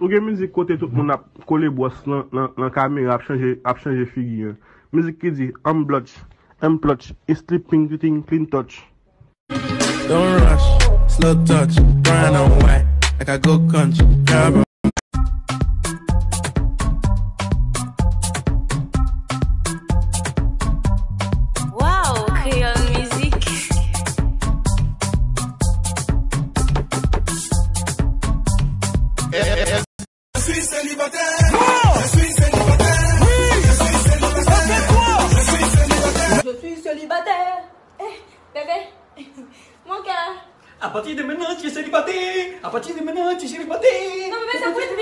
Ou gen musique côté tout moun ap collé boss dans caméra a changer figure. Musique qui dit I'm blotch, is sleeping thing clean touch. Don't rush, slow touch, brown and white, like I go country. Grab Wow, Créole Musique. Je suis célibataire. Je suis célibataire. Oui, je suis célibataire. Je suis célibataire. Je suis célibataire. Eh, bébé, mon cœur. À partir de maintenant, tu es célibataire. À partir de maintenant, tu es célibataire. Non, bébé, ça peut être